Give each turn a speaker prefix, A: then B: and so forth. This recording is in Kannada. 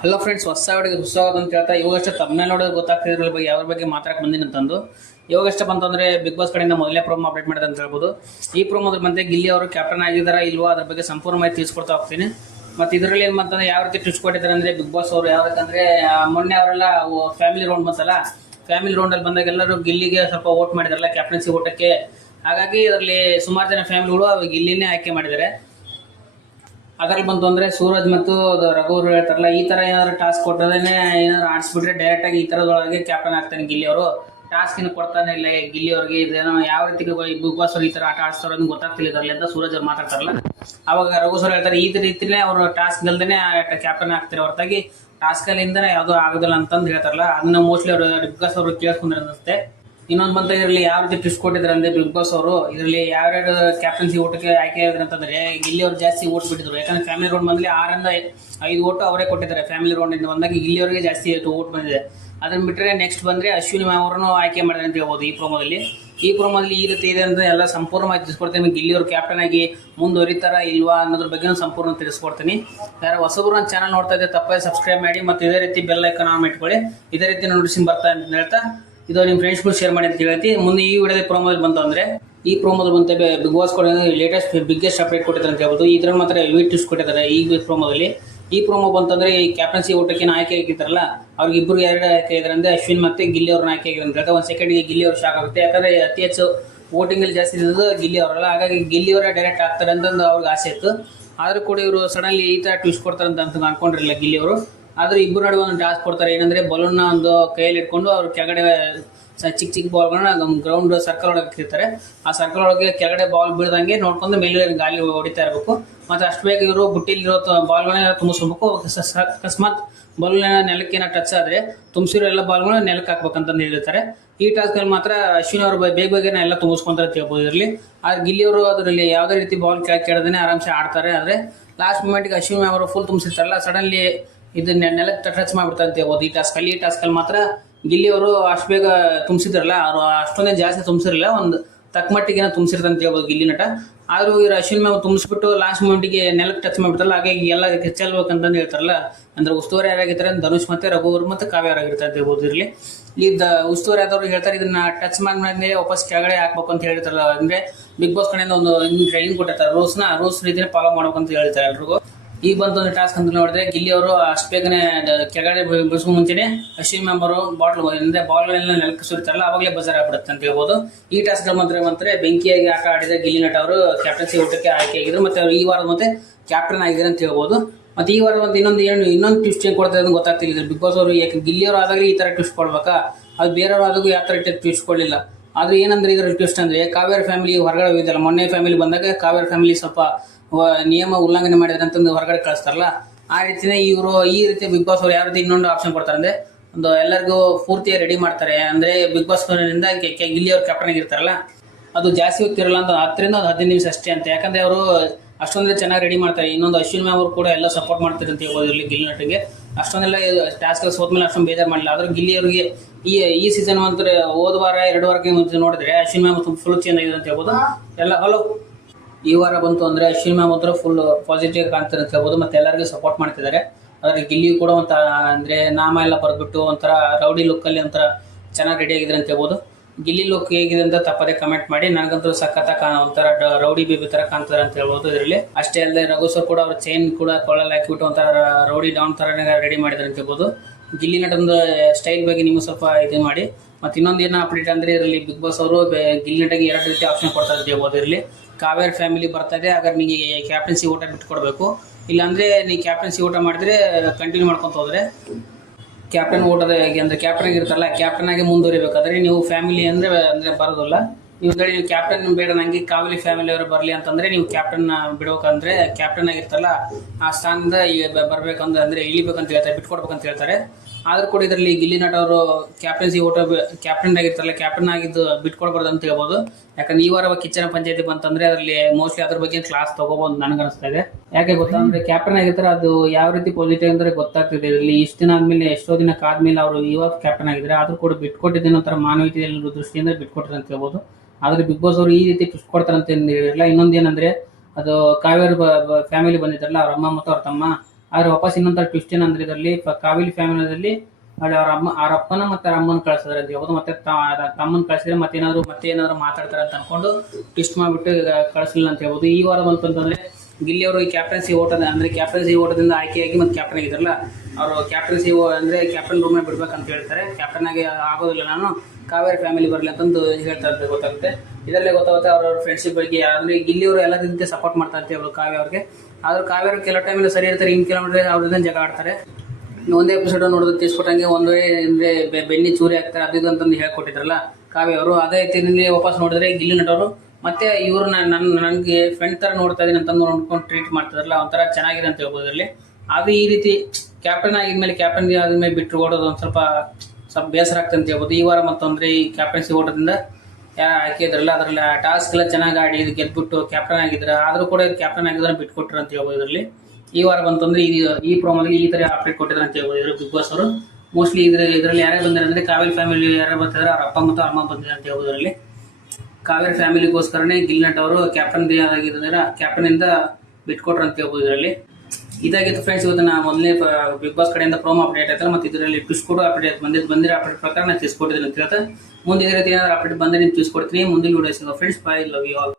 A: ಹಲೋ ಫ್ರೆಂಡ್ಸ್ ಹೊಸ ಅವರಿಗೆ ಸುಸ್ವಾಗತ ಅಂತ ಹೇಳ್ತಾ ಇವಾಗಷ್ಟೇ ನೋಡೋದು ಗೊತ್ತಾಗ್ತಿದ್ರ ಬಗ್ಗೆ ಯಾವ ಬಗ್ಗೆ ಮಾತಾಡಕ್ಕೆ ಬಂದಿನಿ ಅಂತಂದು. ಇವಾಗಷ್ಟೇ ಬಂತಂದ್ರೆ ಬಿಗ್ ಬಾಸ್ ಕಡೆಯಿಂದ ಮೊದಲನೇ ಪ್ರೋಮೋ ಅಪ್ಡೇಟ್ ಮಾಡಿದೆ ಅಂತ ಹೇಳ್ಬೋದು. ಈ ಪ್ರೋಮೋದ್ರ ಬಂದೆ ಗಿಲ್ಲಿ ಅವರು ಕ್ಯಾಪ್ಟನ್ ಆಗಿದ್ದಾರಾ ಇಲ್ವಾ ಅದ್ರ ಬಗ್ಗೆ ಸಂಪೂರ್ಣ ಮಾಹಿತಿ ತಿಳಿಸ್ಕೊಡ್ತಾ ಹೋಗ್ತೀನಿ. ಮತ್ತೆ ಇದರಲ್ಲಿ ಏನು ಯಾವ ರೀತಿ ಟ್ವಿಸ್ಟ್ ಕೊಟ್ಟಿದ್ದಾರೆ ಅಂದ್ರೆ ಬಿಗ್ ಬಾಸ್ ಅವರು, ಯಾವ ಮೊನ್ನೆ ಅವರೆಲ್ಲ ಫ್ಯಾಮಿಲಿ ರೌಂಡ್ ಬಂತಲ್ಲ ಫ್ಯಾಮಿಲಿ ರೌಂಡಲ್ಲಿ ಬಂದಾಗ ಎಲ್ಲರೂ ಗಿಲ್ಲಿಗೆ ಸ್ವಲ್ಪ ವೋಟ್ ಮಾಡಿದಾರಲ್ಲ ಕ್ಯಾಪ್ಟನ್ಸಿ ಓಟಕ್ಕೆ ಹಾಗಾಗಿ ಇದರಲ್ಲಿ ಸುಮಾರು ಜನ ಫ್ಯಾಮಿಲಿಗಳು ಗಿಲ್ಲಿನೇ ಆಯ್ಕೆ ಮಾಡಿದ್ದಾರೆ. ಅದ್ರಲ್ಲಿ ಬಂತು ಅಂದ್ರೆ ಸೂರಜ್ ಮತ್ತು ಅದು ರಘು ಅವ್ರು ಹೇಳ್ತಾರಲ್ಲ, ಈ ತರ ಏನಾದ್ರು ಟಾಸ್ಕ್ ಕೊಟ್ಟದೇನೆ ಏನಾದ್ರು ಆಡಿಸ್ಬಿಟ್ರೆ ಡೈರೆಕ್ಟ್ ಆಗಿ ಈ ತರದೊಳಗೆ ಕ್ಯಾಪ್ಟನ್ ಆಗ್ತಾನೆ ಗಿಲ್ಲಿ ಅವರು. ಟಾಸ್ಕ್ ಇನ್ನು ಕೊಡ್ತಾನೆ ಇಲ್ಲ ಗಿಲ್ಲಿ ಅವ್ರಿಗೆ, ಇದೇನೋ ಯಾವ ರೀತಿ ಬಿಗ್ ಬಾಸ್ ಅವ್ರು ಈ ತರ ಆಟ ಆಡಿಸ್ತಾರ ಅಂತ ಗೊತ್ತಾಗ್ತಿಲ್ಲ ಇದರಲ್ಲಿ ಅಂತ ಸೂರಜ್ ಅವ್ರು ಮಾತಾಡ್ತಾರಲ್ಲ. ಅವಾಗ ರಘು ಸರ್ ಹೇಳ್ತಾರೆ, ಈ ರೀತಿನೇ ಅವರು ಟಾಸ್ಕ್ ಗಲ್ದೇನೆ ಕ್ಯಾಪ್ಟನ್ ಆಗ್ತಾರೆ ಹೊರತಾಗಿ ಟಾಸ್ಕ್ ಅಲ್ಲಿಂದ ಯಾವುದು ಆಗೋದಿಲ್ಲ ಅಂತಂದು ಹೇಳ್ತಾರಲ್ಲ. ಅದನ್ನ ಮೋಸ್ಟ್ಲಿ ಅವರು ಬಿಗ್ ಬಾಸ್ ಅವರು ಕೇಳಿಸ್ಕೊಂಡ್ರೆ ಅನ್ಸುತ್ತೆ ಇನ್ನೊಂದು ಬಂತ ಇದರಲ್ಲಿ ಯಾವ ರೀತಿ ಟ್ವಿಸ್ಟ್ ಕೊಟ್ಟಿದ್ರು ಅಂದ್ರೆ ಬಿಗ್ ಬಾಸ್ ಅವರು, ಇದರಲ್ಲಿ ಯಾವ್ಯಾವ ಕ್ಯಾಪ್ಟನ್ಸಿ ಓಟಕ್ಕೆ ಆಯ್ಕೆ ಆಗಿದ್ರು ಅಂತಂದ್ರೆ ಗಿಲ್ಲಿ ಅವ್ರು ಜಾಸ್ತಿ ಓಟ್ ಬಿಟ್ಟಿದ್ರು. ಯಾಕಂದ್ರೆ ಫ್ಯಾಮಿಲಿ ರೌಂಡ್ ಬಂದಲ್ಲಿ ಆರಿಂದ ಐದು ಓಟು ಅವರೇ ಕೊಟ್ಟಿದ್ದಾರೆ ಫ್ಯಾಮಿಲಿ ರೌಂಡ್ ಇಂದ ಬಂದಾಗ ಗಿಲ್ಲಿ ಅವರಿಗೆ ಜಾಸ್ತಿ ಓಟ್ ಬಂದಿದೆ. ಅದನ್ನ ಬಿಟ್ಟರೆ ನೆಕ್ಸ್ಟ್ ಬಂದ್ರೆ ಅಶ್ವಿನಿ ಅವರನ್ನು ಆಯ್ಕೆ ಮಾಡಿದ್ರೆ ಅಂತ ಹೇಳ್ಬೋದು ಈ ಪ್ರೋಮೋದಲ್ಲಿ ಈ ಪ್ರೋಮೋದಲ್ಲಿ ಈ ರೀತಿ ಇದೆ ಅಂತ ಎಲ್ಲ ಸಂಪೂರ್ಣವಾಗಿ ತಿಳಿಸ್ಕೊಡ್ತೀನಿ. ಗಿಲ್ಲಿ ಅವರು ಕ್ಯಾಪ್ಟನ್ ಆಗಿ ಮುಂದುವರಿತಾರ ಇಲ್ವಾ ಅನ್ನೋದ್ರ ಬಗ್ಗೆ ಸಂಪೂರ್ಣ ತಿಳಿಸ್ಕೊಡ್ತೀನಿ. ಯಾರು ಹೊಸಬ್ರು ನನ್ನ ಚಾನಲ್ ನೋಡ್ತಾ ಇದ್ದೆ ತಪ್ಪೇ ಸಬ್ಸ್ಕ್ರೈಬ್ ಮಾಡಿ, ಮತ್ತು ಇದೇ ರೀತಿ ಬೆಲ್ ಐಕನ್ ಆನ್ ಇಟ್ಕೊಳ್ಳಿ. ಇದೇ ರೀತಿ ನೋಡಿಸಿ ಬರ್ತಾ ಅಂತ ಹೇಳ್ತಾ ಇದು ನಿಮ್ಮ ಫ್ರೆಂಡ್ಸ್ಗಳು ಶೇರ್ ಮಾಡಿ ಅಂತ ಹೇಳ್ತಿ. ಮುಂದೆ ಈ ವಿಡಿಯೋದ ಪ್ರೋಮೋದಲ್ಲಿ ಬಂತು ಅಂದ್ರೆ, ಈ ಪ್ರೋಮೋದಲ್ಲಿ ಬಂತ ಬಿಗ್ ಬಾಸ್ ಕೂಡ ಲೇಟೆಸ್ಟ್ ಬಿಗ್ಗೆಸ್ಟ್ ಅಪ್ಡೇಟ್ ಕೊಟ್ಟಿದ್ದಾರೆ ಅಂತ ಹೇಳ್ಬೋದು. ಇದ್ರಲ್ಲಿ ಮಾತ್ರ ಹೆವಿ ಟ್ಯೂಸ್ ಕೊಟ್ಟಿದ್ದಾರೆ ಈ ಪ್ರೋಮೋದಲ್ಲಿ ಈ ಪ್ರೋಮೋ ಬಂತಂದ್ರೆ ಈ ಕ್ಯಾಪ್ಟನ್ಸಿ ಓಟಕ್ಕೆ ಆಯ್ಕೆ ಆಗಿದ್ದಾರಲ್ಲ, ಅವ್ರಿಗೆ ಇಬ್ಬರು ಎರಡು ಆಯ್ಕೆ ಆಗಿದ್ದಾರೆ ಅಂದ್ರೆ ಅಶ್ವಿನ್ ಮತ್ತೆ ಗಿಲ್ಲಿ ಅವ್ರನ್ನ ಆಯ್ಕೆ ಆಗಿದೆ ಅಂತ ಒಂದು ಸೆಕೆಂಡ್ಗೆ ಗಿಲ್ಲಿ ಅವ್ರು ಶಾಕ್ ಆಗುತ್ತೆ. ಯಾಕಂದ್ರೆ ಅತಿ ಹೆಚ್ಚು ವೋಟಿಂಗಲ್ಲಿ ಜಾಸ್ತಿ ಇರೋದು ಗಿಲ್ಲಿ ಅವರಲ್ಲ. ಹಾಗಾಗಿ ಗಿಲ್ಲಿ ಅವರೇ ಡೈರೆಕ್ಟ್ ಆಗ್ತಾರೆ ಅಂತಂದು ಅವ್ರಿಗೆ ಆಸೆ ಇತ್ತು. ಆದರೂ ಕೂಡ ಇವರು ಸಡನ್ಲಿ ಈ ತರ ಟ್ವಿಸ್ಟ್ ಕೊಡ್ತಾರೆ ಅಂತ ಅನ್ಕೊಂಡಿರಲಿಲ್ಲ ಗಿಲ್ಲಿ ಅವರು. ಆದ್ರೆ ಇಬ್ಬರು ನಡುವೆ ಒಂದು ಟಾಸ್ಕ್ ಕೊಡ್ತಾರೆ. ಏನಂದ್ರೆ ಬಲೂನ್ನ ಒಂದು ಕೈಯಲ್ಲಿ ಇಟ್ಕೊಂಡು ಅವ್ರು ಕೆಳಗಡೆ ಚಿಕ್ಕ ಚಿಕ್ಕ ಬಾಲ್ಗಳನ್ನ ಗ್ರೌಂಡ್ ಸರ್ಕಲ್ ಒಳಗೆ ಇರ್ತಾರೆ ಆ ಸರ್ಕಲ್ ಒಳಗೆ ಕೆಳಗಡೆ ಬಾಲ್ ಬೀಳ್ದಂಗೆ ನೋಡ್ಕೊಂಡು ಮೇಲೆ ಗಾಳಿ ಹೊಡಿತಾ ಇರಬೇಕು. ಮತ್ತೆ ಅಷ್ಟು ಬೇಗ ಇವರು ಬುಟ್ಟಿಲಿರೋ ಬಾಲ್ಗಳನ್ನ ತುಂಬಿಸ್ಬೇಕು. ಅಕಸ್ಮಾತ್ ಬಾಲ್ ನೆಲಕ್ಕೆ ಏನೋ ಟಚ್ ಆದ್ರೆ ತುಂಬಿಸಿರೋ ಎಲ್ಲ ಬಾಲ್ಗಳನ್ನ ನೆಲಕ್ಕೆ ಹಾಕ್ಬೇಕಂತ ಹೇಳಿರ್ತಾರೆ. ಈ ಟಾಸ್ಕ್ ಅಲ್ಲಿ ಮಾತ್ರ ಅಶ್ವಿನ್ ಅವರು ಬೇಗ ಬೇಗನೆ ಎಲ್ಲ ತುಂಬಿಸ್ಕೊಂತಾರೆ ಅಂತ ಹೇಳ್ಬೋದು ಇದರಲ್ಲಿ. ಆದ್ರೆ ಗಿಲ್ಲಿ ಅವರು ಅದರಲ್ಲಿ ಯಾವುದೇ ರೀತಿ ಬಾಲ್ ಕೆಳಗೆ ಕೆಳದೇ ಆರಾಮ್ಸೆ ಆಡ್ತಾರೆ. ಆದ್ರೆ ಲಾಸ್ಟ್ ಮೂಮೆಂಟ್ಗೆ ಅಶ್ವಿನ್ ಅವರು ಫುಲ್ ತುಂಬಿಸಿರ್ತಾರಲ್ಲ ಸಡನ್ಲಿ ಇದನ್ನ ನೆಲಕ್ಕೆ ಟಚ್ ಮಾಡಿಬಿಡ್ತಂತೆ ಓದು ಈ ಟಾಸ್ಕಲ್ಲಿ ಈ ಟಾಸ್ಕಲ್ಲಿ ಮಾತ್ರ ಗಿಲ್ಲಿ ಅವರು ಅಷ್ಟು ಬೇಗ ತುಂಬಿಸಿದ್ರಲ್ಲ ಅವರು ಅಷ್ಟೊಂದೇ ಜಾಸ್ತಿ ತುಂಬಿಸಿರಲಿಲ್ಲ ಒಂದು ತಕ್ಕ ಮಟ್ಟಿಗೆ ತುಂಬಿಸಿರ್ತಾರೆ ಅಂತ ಹೇಳ್ಬೋದು ಗಿಲ್ಲಿ ನಟ. ಆದ್ರೂ ಇವ್ರು ಅಶ್ವಿನ್ ಮ್ಯಾಮ್ ತುಂಬಿಸ್ಬಿಟ್ಟು ಲಾಸ್ಟ್ ಮೂಮೆಂಟಿಗೆ ನೆಲಕ್ಕೆ ಟಚ್ ಮಾಡಿಬಿಡ್ತಾರಲ್ಲ ಹಾಗಾಗಿ ಎಲ್ಲ ಕೆಚ್ಚಲ್ಬೇಕಂತಂದು ಹೇಳ್ತಾರಲ್ಲ, ಅಂದ್ರೆ ಉಸ್ತುವಾರಿ ಯಾರಾಗಿರ್ತಾರೆ ಧನುಷ್ ಮತ್ತೆ ರಘು ಅವರು ಮತ್ತೆ ಕಾವ್ಯ ಅಂತ ಹೇಳ್ಬೋದು ಇರಲಿ ಈ ದ ಉಸ್ತುವಾರಿ ಆದವರು ಹೇಳ್ತಾರೆ, ಇದನ್ನ ಟಚ್ ಮಾಡಿದ್ಮೇಲೆ ವಾಪಸ್ ಕೆಳಗಡೆ ಹಾಕ್ಬೇಕು ಅಂತ ಹೇಳ್ತಾರಲ್ಲ ಅಂದ್ರೆ ಬಿಗ್ ಬಾಸ್ ಕಡೆಯಿಂದ ಒಂದು ಟ್ರೈನಿಂಗ್ ಕೊಟ್ಟಿರ್ತಾರೆ. ರೂಲ್ಸ್ನ ರೂಲ್ಸ್ ರೀತಿಯೇ ಫಾಲೋ ಮಾಡ್ಬೇಕು ಅಂತ ಹೇಳ್ತಾರೆ ಎಲ್ರಿಗೂ. ಈಗ ಬಂತ ಒಂದು ಟಾಸ್ಕ್ ಅಂತ ನೋಡಿದ್ರೆ ಗಿಲ್ಲಿ ಅವರು ಅಷ್ಟು ಬೇಗನೆ ಕೆಳಗಡೆ ಬಿಡಿಸ್ಕೊಂಡು ಮುಂಚೆನೆ ಅಶ್ವಿನ್ ಮೆಂಬರು ಬಾಟ್ಲ್ ಅಂದರೆ ಬಾಲ್ಗಳೆಲ್ಲ ನೆಲಕ್ಕೆ ಸುರಿತಾರಲ್ಲ ಅವಾಗಲೇ ಬಜಾರ್ ಆಗ್ಬಿಡುತ್ತೆ ಅಂತ ಹೇಳ್ಬೋದು. ಈ ಟಾಸ್ಕ್ ಮಾತ್ರ ಮಾತ್ರ ಬೆಂಕಿಯಾಗಿ ಆಟ ಆಡಿದ ಗಿಲ್ಲಿ ನಟ ಅವರು ಕ್ಯಾಪ್ಟನ್ಸಿ ಊಟಕ್ಕೆ ಆಯ್ಕೆ ಆಗಿದ್ರು ಮತ್ತೆ ಅವರು ಈ ವಾರದ ಮತ್ತೆ ಕ್ಯಾಪ್ಟನ್ ಆಗಿದ್ದಾರೆ ಅಂತ ಹೇಳ್ಬೋದು. ಮತ್ತೆ ಈ ವಾರ ಒಂದು ಇನ್ನೊಂದು ಏನು ಇನ್ನೊಂದು ಟ್ವಿಸ್ಟ್ ಏನು ಕೊಡ್ತಾರೆ ಅಂತ ಗೊತ್ತಾಗ್ತಿಲ್ಲ. ಬಿಗ್ ಬಾಸ್ ಅವರು ಯಾಕೆ ಗಿಲ್ಲಿ ಅವರು ಆದಾಗಲೇ ಈ ತರ ಟ್ವಿಸ್ಟ್ ಕೊಡ್ಬೇಕಾ? ಅದು ಬೇರೆಯವರು ಆದಾಗೂ ಯಾವ ತರ ಟ್ವಿಸ್ಟ್ ಕೊಡಲಿಲ್ಲ. ಆದ್ರೆ ಏನಂದ್ರೆ ಇದರಲ್ಲಿ ಟ್ವಿಸ್ಟ್ ಅಂದ್ರೆ ಕಾವೇರಿ ಫ್ಯಾಮಿಲಿ ಹೊರಗಡೆ ಹೋಗಿದ್ದಲ್ಲ. ಮೊನ್ನೆ ಫ್ಯಾಮಿಲಿ ಬಂದಾಗ ಕಾವೇರಿ ಫ್ಯಾಮಿಲಿ ಸ್ವಲ್ಪ ನಿಯಮ ಉಲ್ಲಂಘನೆ ಮಾಡಿದ್ರೆ ಅಂತಂದು ಹೊರಗಡೆ ಕಳಿಸ್ತಾರಲ್ಲ, ಆ ರೀತಿನೇ ಇವರು ಈ ರೀತಿ ಬಿಗ್ ಬಾಸ್ ಅವ್ರು ಯಾವ ರೀತಿ ಇನ್ನೊಂದು ಆಪ್ಷನ್ ಕೊಡ್ತಾರೆ ಅಂದ್ರೆ ಒಂದು ಎಲ್ಲರಿಗೂ ಪೂರ್ತಿ ರೆಡಿ ಮಾಡ್ತಾರೆ. ಅಂದ್ರೆ ಬಿಗ್ ಬಾಸ್ ಕೆ- ಗಿಲ್ಲಿ ಅವ್ರು ಕ್ಯಾಪ್ಟನ್ ಆಗಿರ್ತಾರಲ್ಲ, ಅದು ಜಾಸ್ತಿ ಹೊತ್ತಿರಲ್ಲ ಅಂತ ಹತ್ತರಿಂದ ಒಂದು ಹದಿನೈದು ನಿಮಿಷ ಅಷ್ಟೇ ಅಂತ. ಯಾಕಂದ್ರೆ ಅವರು ಅಷ್ಟೊಂದೆಲ್ಲ ಚೆನ್ನಾಗಿ ರೆಡಿ ಮಾಡ್ತಾರೆ. ಇನ್ನೊಂದು ಅಶ್ವಿನ್ ಮ್ಯಾಮ್ ಅವರು ಕೂಡ ಎಲ್ಲ ಸಪೋರ್ಟ್ ಮಾಡ್ತಾರೆ ಅಂತ ಹೇಳ್ಬೋದು ಇಲ್ಲಿ ಗಿಲ್ಲಿ ನಟಿಗೆ. ಅಷ್ಟೊಂದೆಲ್ಲ ಟಾಸ್ಕ್ ಸೋತ್ಮೇಲೆ ಅಷ್ಟೊಂದು ಬೇಜಾರು ಮಾಡಲಿಲ್ಲ. ಆದರೂ ಗಿಲ್ಲಿ ಅವರಿಗೆ ಈ ಈ ಸೀಸನ್ ಅಂತ ಹೋದ ವಾರ, ಎರಡು ವಾರಕ್ಕೆ ಮುಂಚೆ ನೋಡಿದ್ರೆ ಅಶ್ವಿನ್ ಮ್ಯಾಮ್ ತುಂಬ ಫುಲ್ ಚೇಂಜ್ ಆಗಿದೆ ಅಂತ ಹೇಳ್ಬೋದು. ಎಲ್ಲ ಹಲೋ ಈ ವಾರ ಬಂತು ಅಂದ್ರೆ ಅಶ್ವಿನ್ ಮ್ಯಾಮ್ ಹತ್ರ ಫುಲ್ ಪಾಸಿಟಿವ್ ಕಾಣ್ತಾರೆ ಅಂತ ಹೇಳ್ಬೋದು. ಮತ್ತೆ ಎಲ್ಲರಿಗೂ ಸಪೋರ್ಟ್ ಮಾಡ್ತಿದ್ದಾರೆ. ಅದ್ರಲ್ಲಿ ಗಿಲ್ಲಿ ಕೂಡ ಒಂಥರ ಅಂದ್ರೆ ನಾಮ ಎಲ್ಲ ಬರೆದ್ಬಿಟ್ಟು ಒಂಥರ ರೌಡಿ ಲುಕ್ಕಲ್ಲಿ ಒಂಥರ ಚೆನ್ನಾಗಿ ರೆಡಿ ಆಗಿದ್ದಾರೆ ಅಂತ ಹೇಳ್ಬೋದು. ಗಿಲ್ಲಿ ಲುಕ್ ಹೇಗಿದೆ ಅಂತ ತಪ್ಪದೆ ಕಮೆಂಟ್ ಮಾಡಿ. ನನಗಂತೂ ಸಖತ್ತ ಒಂಥರ ರೌಡಿ ಬೇಬಿ ತರ ಕಾಣ್ತಾರೆ ಅಂತ ಹೇಳ್ಬೋದು ಇದರಲ್ಲಿ. ಅಷ್ಟೇ ಅಲ್ಲದೆ ರಘು ಸರ್ ಕೂಡ ಅವ್ರ ಚೈನ್ ಕೂಡ ಕೊಳ್ಳಲ್ಲಿ ಹಾಕಿಬಿಟ್ಟು ಒಂಥರ ರೌಡಿ ಡೌನ್ ತರ ರೆಡಿ ಮಾಡಿದ್ದಾರೆ ಅಂತ ಹೇಳ್ಬೋದು. ಗಿಲ್ಲಿ ನಟನದ ಸ್ಟೈಲ್ ಬಗ್ಗೆ ನೀವು ಸ್ವಲ್ಪ ಇದು ಮಾಡಿ. ಮತ್ತೆ ಇನ್ನೊಂದು ಏನೋ ಅಪ್ಡೇಟ್ ಅಂದರೆ ಇರಲಿ ಬಿಗ್ ಬಾಸ್ ಅವರು ಗಿಲ್ಲಿ ನಟಗೆ ಎರಡು ರೀತಿ ಆಪ್ಷನ್ ಕೊಡ್ತಾರೆ ಓದಿರಲಿ ಇರಲಿ. ಕಾವೇರಿ ಫ್ಯಾಮಿಲಿ ಬರ್ತಾ ಇದೆ ಹಾಗಾದ್ರೆ ನಿಮಗೆ ಕ್ಯಾಪ್ಟನ್ಸಿ ಊಟ ಬಿಟ್ಕೊಡ್ಬೇಕು. ಇಲ್ಲಾಂದರೆ ನೀವು ಕ್ಯಾಪ್ಟನ್ಸಿ ಊಟ ಮಾಡಿದ್ರೆ ಕಂಟಿನ್ಯೂ ಮಾಡ್ಕೊತ ಹೋದ್ರೆ ಕ್ಯಾಪ್ಟನ್ ಊಟದ ಅಂದ್ರೆ ಕ್ಯಾಪ್ಟನ್ ಇರ್ತಲ್ಲ ಕ್ಯಾಪ್ಟನ್ ಆಗಿ ಮುಂದುವರಿಬೇಕಾದ್ರೆ ನೀವು ಫ್ಯಾಮಿಲಿ ಅಂದ್ರೆ ಅಂದ್ರೆ ಬರೋದಿಲ್ಲ. ನೀವು ಹೇಳಿ ನೀವು ಕ್ಯಾಪ್ಟನ್ ಬೇಡ, ನಂಗೆ ಕಾವಲಿ ಫ್ಯಾಮಿಲಿ ಅವರು ಬರಲಿ ಅಂತಂದ್ರೆ ನೀವು ಕ್ಯಾಪ್ಟನ್ನ ಬಿಡ್ಬೇಕಂದ್ರೆ ಕ್ಯಾಪ್ಟನ್ ಆಗಿರ್ತಲ್ಲ ಆ ಸ್ಥಾನದ ಬರ್ಬೇಕಂದ್ರೆ ಅಂದ್ರೆ ಇಳಿಬೇಕಂತ ಹೇಳ್ತಾರೆ, ಬಿಟ್ಕೊಡ್ಬೇಕಂತ ಹೇಳ್ತಾರೆ. ಆದ್ರೂ ಕೂಡ ಇದರಲ್ಲಿ ಗಿಲ್ಲಿ ನಟ ಅವರು ಕ್ಯಾಪ್ಟನ್ಸಿ ಓಟ ಕ್ಯಾಪ್ಟನ್ ಆಗಿರ್ತಾರಲ್ಲ ಕ್ಯಾಪ್ಟನ್ ಆಗಿದ್ದು ಬಿಟ್ಕೊಡ್ಬಾರ್ದು ಅಂತ ಹೇಳ್ಬೋದು. ಯಾಕಂದ್ರೆ ಈ ವಾರ ಕಿಚ್ಚನ ಪಂಚಾಯತಿ ಬಂತಂದ್ರೆ ಅದರಲ್ಲಿ ಮೋಸ್ಟ್ಲಿ ಅದ್ರ ಬಗ್ಗೆ ಕ್ಲಾಸ್ ತಗೋಬಹುದು ನನಗೆ ಅನಿಸ್ತಾ ಇದೆ. ಯಾಕೆ ಗೊತ್ತಾ ಅಂದ್ರೆ ಕ್ಯಾಪ್ಟನ್ ಆಗಿರ್ತಾರೆ, ಅದು ಯಾವ ರೀತಿ ಪಾಸಿಟಿವ್ ಅಂದ್ರೆ ಗೊತ್ತಾಗ್ತಿದೆ. ಇದರಲ್ಲಿ ಇಷ್ಟು ದಿನ ಆದ್ಮೇಲೆ ಎಷ್ಟೋ ದಿನ ಕಾದ್ಮೇಲೆ ಅವರು ಇವಾಗ ಕ್ಯಾಪ್ಟನ್ ಆಗಿದ್ದಾರೆ. ಆದ್ರೂ ಕೂಡ ಬಿಟ್ಕೊಟ್ಟಿದ್ದೇನೆ ಒಂಥರ ಮಾನವೀಯತೆ ದೃಷ್ಟಿಯಿಂದ ಬಿಟ್ಕೊಟ್ರೆ ಅಂತ ಹೇಳ್ಬೋದು. ಆದ್ರೆ ಬಿಗ್ ಬಾಸ್ ಅವರು ಈ ರೀತಿ ಟ್ವಿಸ್ಟ್ ಕೊಡ್ತಾರೆ ಅಂತ ಇನ್ನೊಂದು ಏನಂದ್ರೆ ಅದು ಕಾವೇರಿ ಫ್ಯಾಮಿಲಿ ಬಂದಿದ್ರಲ್ಲ, ಅವ್ರ ಅಮ್ಮ ಮತ್ತು ಅವ್ರ ತಮ್ಮ. ಆದ್ರೆ ವಾಪಸ್ ಇನ್ನೊಂಥರ ಟ್ವಿಸ್ಟ್ ಏನಂದ್ರೆ ಇದರಲ್ಲಿ ಕಾವೇರಿ ಫ್ಯಾಮಿಲಿಯಲ್ಲಿ ಅವ್ರ ಅಮ್ಮ, ಅವ್ರ ಅಪ್ಪನ ಮತ್ತೆ ಅವ್ರ ಅಮ್ಮನ ಕಳ್ಸಿದ್ರೆ ಅಂತ ಹೇಳ್ಬೋದು. ಮತ್ತೆ ತಮ್ಮನ ಕಳ್ಸಿದ್ರೆ ಮತ್ತೇನಾದ್ರು ಮತ್ತೆ ಏನಾದ್ರು ಮಾತಾಡ್ತಾರೆ ಅಂತ ಅನ್ಕೊಂಡು ಟ್ವಿಸ್ಟ್ ಮಾಡಿಬಿಟ್ಟು ಕಳ್ಸಿಲ್ಲ ಅಂತ ಹೇಳ್ಬೋದು. ಈ ವಾರ ಬಂತು ಅಂತಂದ್ರೆ ಗಿಲ್ಲಿ ಅವರು ಕ್ಯಾಪ್ಟನ್ಸಿ ಓಟದ, ಅಂದ್ರೆ ಕ್ಯಾಪ್ಟನ್ಸಿ ಓಟದಿಂದ ಆಯ್ಕೆಯಾಗಿ ಮತ್ತೆ ಕ್ಯಾಪ್ಟನ್ ಆಗಿದ್ರಲ್ಲ ಅವರು ಕ್ಯಾಪ್ಟನ್ಸಿ ಅಂದ್ರೆ ಕ್ಯಾಪ್ಟನ್ ರೂಮೇ ಬಿಡ್ಬೇಕಂತ ಹೇಳ್ತಾರೆ. ಕ್ಯಾಪ್ಟನ್ ಆಗಿ ಆಗೋದಿಲ್ಲ ನಾನು. ಕಾವೇರಿ ಫ್ಯಾಮಿಲಿ ಬರಲಿ ಅಂತಂದು ಹೇಳ್ತಾ ಇರ್ತಾರೆ ಗೊತ್ತಾಗುತ್ತೆ. ಇದರಲ್ಲೇ ಗೊತ್ತಾಗುತ್ತೆ ಅವ್ರವ್ರ ಫ್ರೆಂಡ್ಶಿಪ್ ಬಗ್ಗೆ, ಆದ್ರೆ ಗಿಲ್ಲಿ ಅವರು ಎಲ್ಲ ರೀತಿ ಸಪೋರ್ಟ್ ಮಾಡ್ತಾ ಇರ್ತೀವಿ ಅವರು ಕಾವ್ಯ ಅವ್ರಿಗೆ. ಆದ್ರೂ ಕಾವ್ಯ ಅವ್ರು ಕೆಲವು ಟೈಮಲ್ಲಿ ಸರಿ ಇರ್ತಾರೆ, ಇನ್ ಕಿಲೋಮೀಟರ್ ಅವ್ರದ್ದೇ ಜಗ ಆಡ್ತಾರೆ. ಇನ್ನು ಒಂದೇ ಎಪಿಸೋಡ್ ನೋಡಿದ್ರೆ ತಿಳಿಸ್ಕೊಟ್ಟಂಗೆ ಒಂದು ಅಂದ್ರೆ ಬೆನ್ನಿ ಚೂರಿ ಆಗ್ತಾರೆ, ಅದು ಇದು ಅಂತಂದು ಹೇಳ್ಕೊಟ್ಟಿದ್ರಲ್ಲ ಕಾವ್ಯ ಅವರು, ಅದೇ ರೀತಿಯಲ್ಲಿ ವಾಪಸ್ ನೋಡಿದ್ರೆ ಗಿಲ್ಲಿ ನಟವರು. ಮತ್ತೆ ಇವರು ನನ್ನ ನನಗೆ ಫ್ರೆಂಡ್ ಥರ ನೋಡ್ತಾ ಇದ್ದೀನಿ ಅಂತಂದು ನೋಡ್ಕೊಂಡು ಟ್ರೀಟ್ ಮಾಡ್ತಿದ್ರಲ್ಲ, ಒಂಥರ ಚೆನ್ನಾಗಿದೆ ಅಂತ ಹೇಳ್ಬೋದು ಅದರಲ್ಲಿ ಅದು ಈ ರೀತಿ ಕ್ಯಾಪ್ಟನ್ ಆಗಿದ್ಮೇಲೆ ಕ್ಯಾಪ್ಟನ್ ಆದ್ಮೇಲೆ ಬಿಟ್ಟು ಓಡೋದು ಒಂದು ಸ್ವಲ್ಪ ಸ್ವಲ್ಪ ಬೇಸರ ಆಗ್ತದೆ ಅಂತ ಹೇಳ್ಬೋದು. ಈ ವಾರ ಮತ್ತೊಂದ್ರೆ ಈ ಕ್ಯಾಪ್ಟನ್ಸಿ ಓಟದಿಂದ ಯಾರು ಆಯ್ಕೆ ಇದ್ರಲ್ಲ, ಅದ್ರಲ್ಲಿ ಟಾಸ್ಕ್ ಎಲ್ಲ ಚೆನ್ನಾಗಿ ಆಡಿ ಇದು ಗೆದ್ಬಿಟ್ಟು ಕ್ಯಾಪ್ಟನ್ ಆಗಿದ್ರೆ, ಆದ್ರೂ ಕೂಡ ಕ್ಯಾಪ್ಟನ್ ಆಗಿದ್ರೆ ಬಿಟ್ಕೊಟ್ರು ಅಂತ ಹೇಳ್ಬೋದು ಇದರಲ್ಲಿ. ಈ ವಾರ ಬಂತಂದ್ರೆ ಈ ಈ ಪ್ರೋಮೋದಲ್ಲಿ ಈ ತರ ಅಪ್ಡೇಟ್ ಕೊಟ್ಟಿದ್ರು ಅಂತ ಹೇಳ್ಬೋದು ಇದ್ರ ಬಿಗ್ ಬಾಸ್ ಅವರು. ಮೋಸ್ಟ್ಲಿ ಇದ್ರ, ಇದರಲ್ಲಿ ಯಾರೇ ಬಂದಿದ್ದಾರೆ ಅಂದ್ರೆ ಕಾವೇರಿ ಫ್ಯಾಮಿಲಿ ಯಾರೇ ಬರ್ತಿದ್ರೆ, ಅವ್ರ ಅಪ್ಪ ಮತ್ತು ಅಮ್ಮ ಬಂದಿದ್ದಾರೆ ಅಂತ ಹೇಳ್ಬೋದು ಇದರಲ್ಲಿ. ಕಾವೇರಿ ಫ್ಯಾಮಿಲಿಗೋಸ್ಕರನೇ ಗಿಲ್ನಟ್ ಅವರು ಕ್ಯಾಪ್ಟನ್ ಆಗಿದ್ರೆ ಕ್ಯಾಪ್ಟನ್ ಇಂದ ಬಿಟ್ಕೊಟ್ರು ಅಂತ ಹೇಳ್ಬೋದು ಇದರಲ್ಲಿ. ಇದಾಗಿತ್ತು ಫ್ರೆಂಡ್ಸ್ ಇವತ್ತು ನಾ ಮೊದಲನೇ ಬಿಗ್ ಬಾಸ್ ಕಡೆಯಿಂದ ಪ್ರೋಮೋ ಅಪ್ಡೇಟ್ ಆಯ್ತಲ್ಲ, ಮತ್ತೆ ಇದರಲ್ಲಿ ಟ್ವಿಸ್ಟ್ ಕೂಡ ಅಪ್ಡೇಟ್ ಬಂದಿದ್ದು ಬಂದಿರೋ ಅಪ್ಡೇಟ್ ಪ್ರಕಾರ ನಾನು ತಿಳಿಸ್ಕೊಟ್ಟಿದ್ದೀನಿ ಅಂತ ಹೇಳ್ತಾ, ಮುಂದೆ ಇದೇ ರೀತಿ ಏನಾದ್ರು ಅಪ್ಡೇಟ್ ಬಂದರೆ ನೀವು ತಿಳಿಸ್ಕೊಡ್ತೀನಿ ಮುಂದಿನ video friends bye love you all